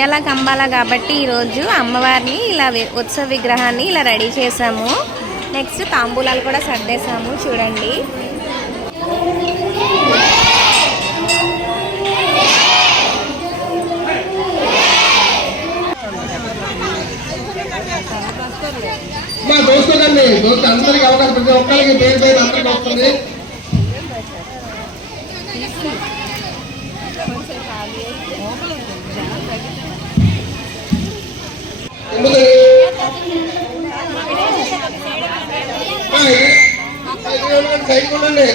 ఉయ్యాల కంబాల కాబట్టి ఈరోజు అమ్మవారిని ఇలా ఉత్సవ విగ్రహాన్ని ఇలా రెడీ చేసాము. నెక్స్ట్ తాంబూలాలు కూడా సర్దేశాము చూడండి. మా దోస్తులండి అందరికి అవకాశం ప్రతి ఒక్కరికి పేరు పేరు అందరికి వస్తుంది. సైడ్ ఉండండి.